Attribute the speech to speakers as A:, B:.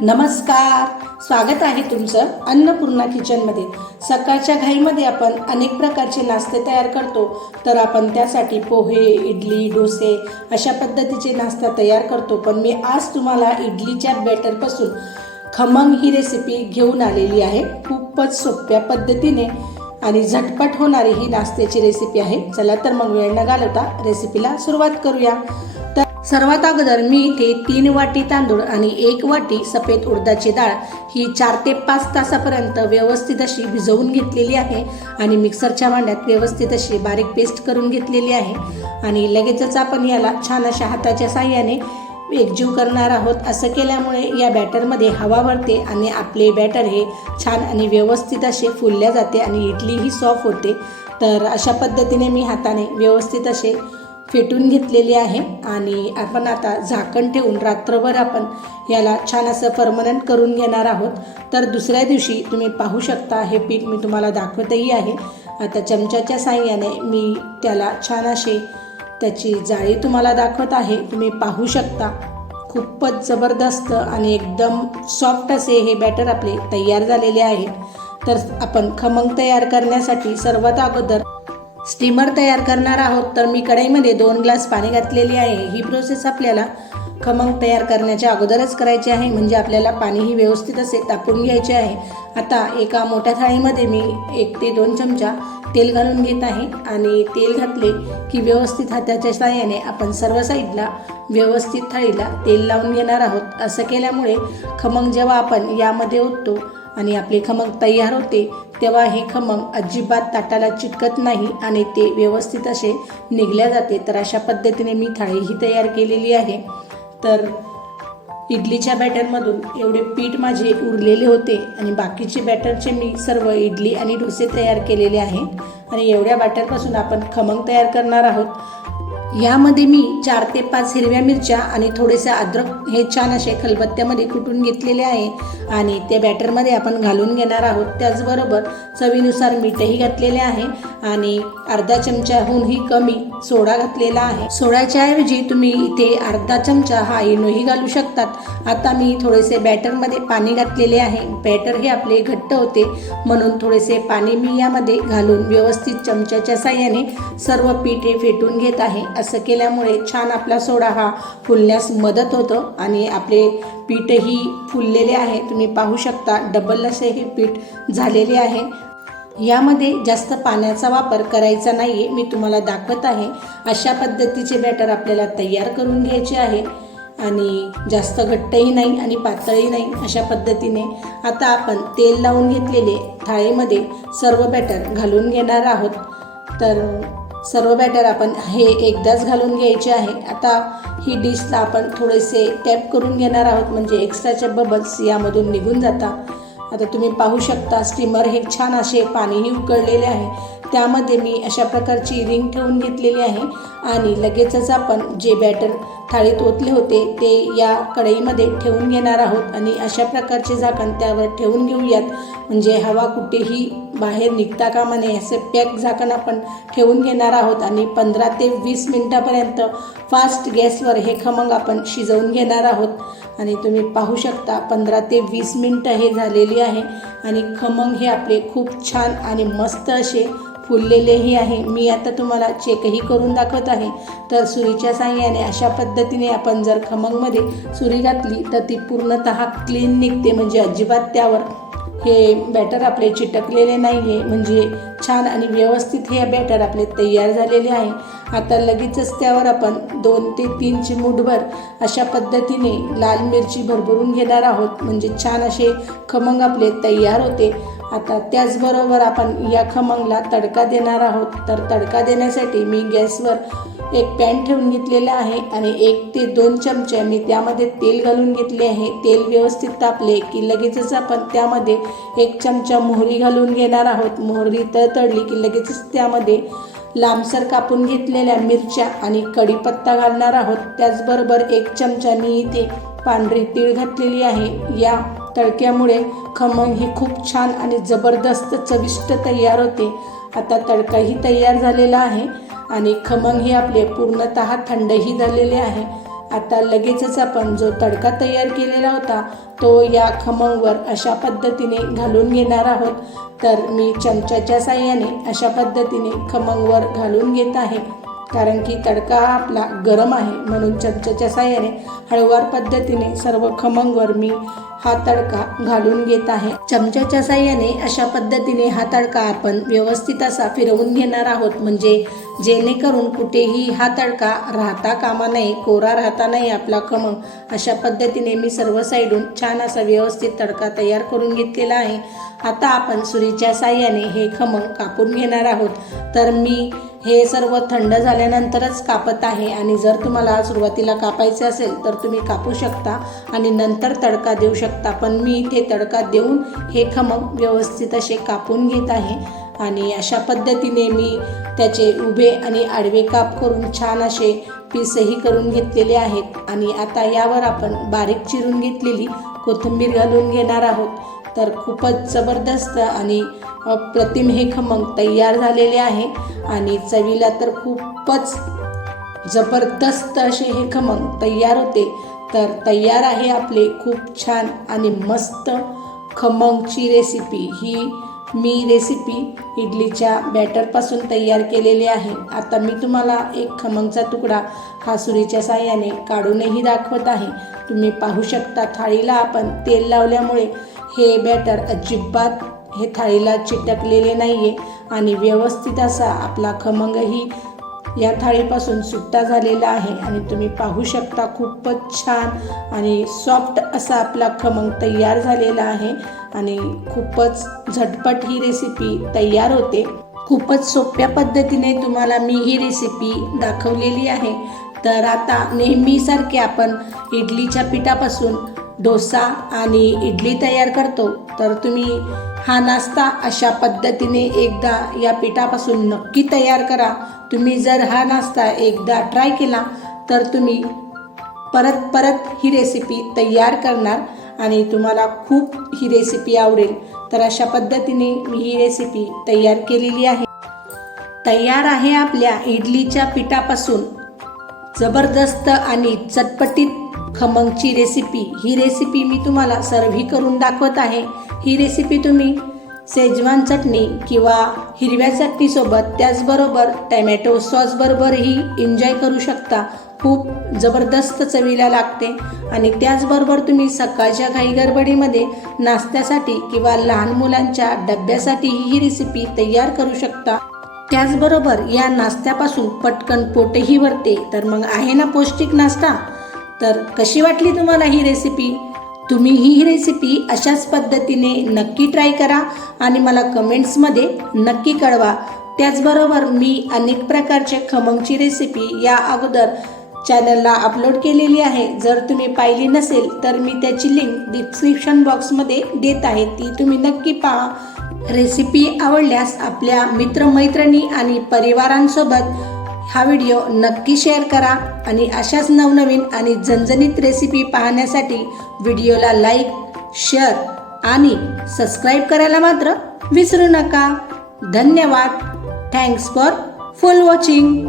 A: नमस्कार. स्वागत आहे तुमचं अन्नपूर्णा किचनमध्ये. सकाळच्या घाईमध्ये आपण अनेक प्रकारचे नाश्ते तयार करतो तर आपण त्यासाठी पोहे इडली डोसे अशा पद्धतीचे नाश्ता तयार करतो. पण मी आज तुम्हाला इडलीच्या बॅटरपासून खमंग ही रेसिपी घेऊन आलेली आहे. खूपच सोप्या पद्धतीने आणि झटपट होणारी ही नाश्त्याची रेसिपी आहे. चला तर मग वेळ न घालवता रेसिपीला सुरुवात करूया. सर्वात अगोदर मी इथे तीन वाटी तांदूळ आणि एक वाटी सफेद उडदाची डाळ ही चार ते पाच तासापर्यंत व्यवस्थित अशी भिजवून घेतलेली आहे आणि मिक्सरच्या भांड्यात व्यवस्थित अशी बारीक पेस्ट करून घेतलेली आहे. आणि लगेचच आपण याला छान अशा हाताच्या साह्याने एकजीव करणार आहोत. असं केल्यामुळे या बॅटरमध्ये हवा भरते आणि आपले बॅटर हे छान आणि व्यवस्थित असे फुलल्या जाते आणि इडली ही सॉफ्ट होते. तर अशा पद्धतीने मी हाताने व्यवस्थित असे फेटून घेतलेली आहे आणि आपण आता झाकण ठेवून रात्रभर आपण याला छान असं परमनंट करून घेणार आहोत. तर दुसऱ्या दिवशी तुम्ही पाहू शकता हे पीठ मी तुम्हाला दाखवतही आहे. आता चमच्याच्या साह्याने मी त्याला छान असे त्याची जाळी तुम्हाला दाखवत आहे. तुम्ही पाहू शकता खूपच जबरदस्त आणि एकदम सॉफ्ट असे हे बॅटर आपले तयार झालेले आहे. तर आपण खमंग तयार करण्यासाठी सर्वात अगोदर स्टीमर तयार करणार आहोत तर मी कढईमध्ये दोन ग्लास पाणी घातलेले आहे. ही प्रोसेस आपल्याला खमंग तयार करण्याच्या अगोदरच करायची आहे. म्हणजे आपल्याला पाणी ही व्यवस्थित असे तापून घ्यायचे आहे. आता एका मोठ्या थाळीमध्ये मी एक ते दोन चमचा तेल घालून घेत आहे आणि तेल घातले की व्यवस्थित हाताच्या साह्याने आपण सर्व साईडला व्यवस्थित थाळीला तेल लावून घेणार आहोत. असं केल्यामुळे खमंग जेव्हा आपण यामध्ये ओततो आणि आपले खमंग तयार होते तेव्हा हे खमंग अजिबात ताटाला चिटकत नाही आणि ते व्यवस्थित असे निघल्या जाते. तर अशा पद्धतीने मी थाळी ही तयार केलेली आहे. तर इडलीच्या बॅटरमधून एवढे पीठ माझे उरलेले होते आणि बाकीचे बॅटरचे मी सर्व इडली आणि डोसे तयार केलेले आहे. आणि एवढ्या बॅटरपासून आपण खमंग तयार करणार आहोत. यामध्ये मी चार ते पाच हिरव्या मिरच्या आणि थोडेसे अद्रक हे छान असे खलबत्त्यामध्ये कुटून घेतलेले आहे. आणि ते बॅटरमध्ये आपण घालून घेणार आहोत. त्याचबरोबर चवीनुसार मीठही घातलेले आहे. आणि अर्धा चमच्याहूनही कमी सोडा घातलेला आहे. सोड्याच्या ऐवजी तुम्ही इथे अर्धा चमचा हा इनोही घालू शकतात. आता मी थोडेसे बॅटरमध्ये पाणी घातलेले आहे. बॅटर हे आपले घट्ट होते. म्हणून थोडेसे पाणी मी यामध्ये घालून व्यवस्थित चमच्याच्या साह्याने सर्व पीठ हे फेटून घेत आहे. असं केल्यामुळे छान आपला सोडा हा फुलण्यास मदत होतं आणि आपले पीठही फुललेले आहे. तुम्ही पाहू शकता डबल असे हे पीठ झालेले आहे. यामध्ये जास्त पाण्याचा वापर करायचा नाही आहे मी तुम्हाला दाखवत आहे. अशा पद्धतीचे बॅटर आपल्याला तयार करून घ्यायचे आहे. आणि जास्त घट्टही नाही आणि पातळही नाही अशा पद्धतीने. आता आपण तेल लावून घेतलेले थाळीमध्ये सर्व बॅटर घालून घेणार आहोत. तर सर्व बॅटर आपण हे एकदाच घालून घ्यायचे आहे. आता ही डिशला आपण थोडेसे टॅप करून घेणार आहोत. म्हणजे एक्स्ट्राचे बबल्स यामधून निघून जातात. आता तुम्ही पाहू शकता स्टीमर हे छान असे पाणीही उकळलेले आहे. त्यामध्ये मी अशा प्रकारची रिंग ठेवून घेतलेली आहे आणि लगेचच आपण जे बॅटर थाळीत ओतले होते ते या कढईमध्ये ठेवून घेणार आहोत आणि अशा प्रकारचे झाकण त्यावर ठेवून घेऊयात. म्हणजे हवा कुठेही बाहेर निघता कामा नये असे पॅक झाकण आपण ठेवून घेणार आहोत आणि पंधरा ते वीस मिनटापर्यंत फास्ट गॅसवर हे खमंग आपण शिजवून घेणार आहोत. आणि तुम्ही पाहू शकता पंधरा ते वीस मिनटं हे झालेली आहे. आणि खमंग हे आपले खूप छान आणि मस्त असे फुललेलेही आहे. मी आता तुम्हाला चेकही करून दाखवत आहे. तर सुरीच्या साह्याने अशा पद्धतीने आपण जर खमंगमध्ये सुरी घातली तर ती पूर्णतः क्लीन निघते. म्हणजे अजिबात त्यावर हे बॅटर आपले चिटकलेले नाही आहे म्हणजे छान आणि व्यवस्थित हे बॅटर आपले तयार झालेले आहे. आता लगेचच त्यावर आपण दोन ते तीन चिमूटभर अशा पद्धतीने लाल मिरची भरभरून घेणार आहोत. म्हणजे छान असे खमंग आपले तयार होते. आता त्याचबरोबर आपण या खमंगला तडका देणार आहोत. तर तडका देण्यासाठी मी गॅसवर एक पॅन ठेवून घेतलेला आहे आणि एक ते दोन चमचे मी त्यामध्ये तेल घालून घेतले आहे. तेल व्यवस्थित तापले की लगेचच आपण त्यामध्ये एक चमचा मोहरी घालून घेणार आहोत. मोहरी तळतळली की लगेचच त्यामध्ये लांबसर कापून घेतलेल्या मिरच्या आणि कढीपत्ता घालणार आहोत. त्याचबरोबर एक चमचा मी इथे पांढरी तीळ घातलेली आहे. या तडक्यामुळे खमंग ही खूप छान आणि जबरदस्त चविष्ट तयार होते. आता तडकाही तयार झालेला आहे आणि खमंग हे आपले पूर्णत थंडही झालेले आहे. आता लगेचच आपण जो तडका तयार केलेला होता तो या खमंगवर अशा पद्धतीने घालून घेणार आहोत. तर मी चमच्याच्या साह्याने अशा पद्धतीने खमंगवर घालून घेत आहे. कारण की तडका हा आपला गरम आहे. म्हणून चमच्याच्या साह्याने हळूवार पद्धतीने सर्व खमंगवर मी हा तडका घालून घेत आहे. चमच्याच्या साह्याने अशा पद्धतीने हा तडका आपण व्यवस्थित असा फिरवून घेणार आहोत. म्हणजे जेणेकरून कुठेही हा तडका राहता कामा नये कोरा राहता नाही आपला खमंग. अशा पद्धतीने मी सर्व साईडून छान असा व्यवस्थित तडका तयार करून घेतलेला आहे. आता आपण सुरीच्या साह्याने हे खमंग कापून घेणार आहोत. तर मी हे सर्व थंड झाल्यानंतरच कापत आहे आणि जर तुम्हाला सुरुवातीला कापायचे असेल तर तुम्ही कापू शकता आणि नंतर तडका देऊ शकता. पण मी इथे तडका देऊन हे खमक व्यवस्थित असे कापून घेत आहे आणि अशा पद्धतीने मी त्याचे उभे आणि आडवे काप करून छान असे पीसही करून घेतलेले आहेत. आणि आता यावर आपण बारीक चिरून घेतलेली कोथिंबीर घालून घेणार आहोत. तर खूपच जबरदस्त आणि अप्रतिम हे खमंग तयार झालेले आहे. आणि चवीला तर खूपच जबरदस्त असे हे खमंग तयार होते. तर तयार आहे आपले खूप छान आणि मस्त खमंगची रेसिपी ही मी रेसिपी इडलीच्या बॅटरपासून तयार केलेली आहे. आता मी तुम्हाला एक खमंगचा तुकडा हा सुरीच्या साह्याने काढूनही दाखवत आहे. तुम्ही पाहू शकता थाळीला आपण तेल लावल्यामुळे हे बॅटर अजिबात हे थाळीला चिटकलेले नाही आहे आणि व्यवस्थित असा आपला खमंगही या थाळीपासून सुट्टा झालेला आहे आणि तुम्ही पाहू शकता खूपच छान आणि सॉफ्ट असा आपला खमंग तयार झालेला आहे आणि खूपच झटपट ही रेसिपी तयार होते. खूपच सोप्या पद्धतीने तुम्हाला मी ही रेसिपी दाखवलेली आहे. तर आता नेहमीसारखे आपण इडलीच्या पिठापासून डोसा आणि इडली तयार करतो. तर तुम्ही हा नाश्ता अशा पद्धतीने एकदा या पिठापासून नक्की तयार करा. तुम्ही जर हा नाश्ता एकदा ट्राय केला तर तुम्ही परत परत ही रेसिपी तयार करणार आणि तुम्हाला खूप ही रेसिपी आवडेल. तर अशा पद्धतीने मी ही रेसिपी तयार केलेली आहे. तयार आहे आपल्या इडलीच्या पिठापासून. जबरदस्त आणि चटपटीत खमंगची रेसिपी ही रेसिपी मी तुम्हाला सर्व्ही करून दाखवत आहे. ही रेसिपी तुम्ही सेजवान चटणी किंवा हिरव्या चटणीसोबत त्याचबरोबर टॅमॅटो सॉसबरोबरही एन्जॉय करू शकता. खूप जबरदस्त चवीला लागते. आणि त्याचबरोबर तुम्ही सकाळच्या घाई गडबडीमध्ये नाश्त्यासाठी किंवा लहान मुलांच्या डब्यासाठी ही रेसिपी तयार करू शकता. त्याचबरोबर या नाश्त्यापासून पटकन पोटही भरते. तर मग आहे ना पौष्टिक नाश्ता? तर कशी वाटली तुम्हाला ही रेसिपी तुम्ही ही रेसिपी अशाच पद्धतीने नक्की ट्राय करा आणि मला कमेंट्समध्ये नक्की कळवा. त्याचबरोबर मी अनेक प्रकारचे खमंगची रेसिपी या अगोदर चॅनलला अपलोड केलेली आहे. जर तुम्ही पाहिली नसेल तर मी त्याची लिंक डिस्क्रिप्शन बॉक्समध्ये देत आहे. ती तुम्ही नक्की पहा. रेसिपी आवडल्यास आपल्या मित्रमैत्रिणी आणि परिवारांसोबत हा व्हिडिओ नक्की शेअर करा आणि अशाच नवनवीन आणि झणझणीत रेसिपी पाहण्यासाठी व्हिडिओला लाईक शेअर आणि सबस्क्राईब करायला मात्र विसरू नका. धन्यवाद. Thanks for full watching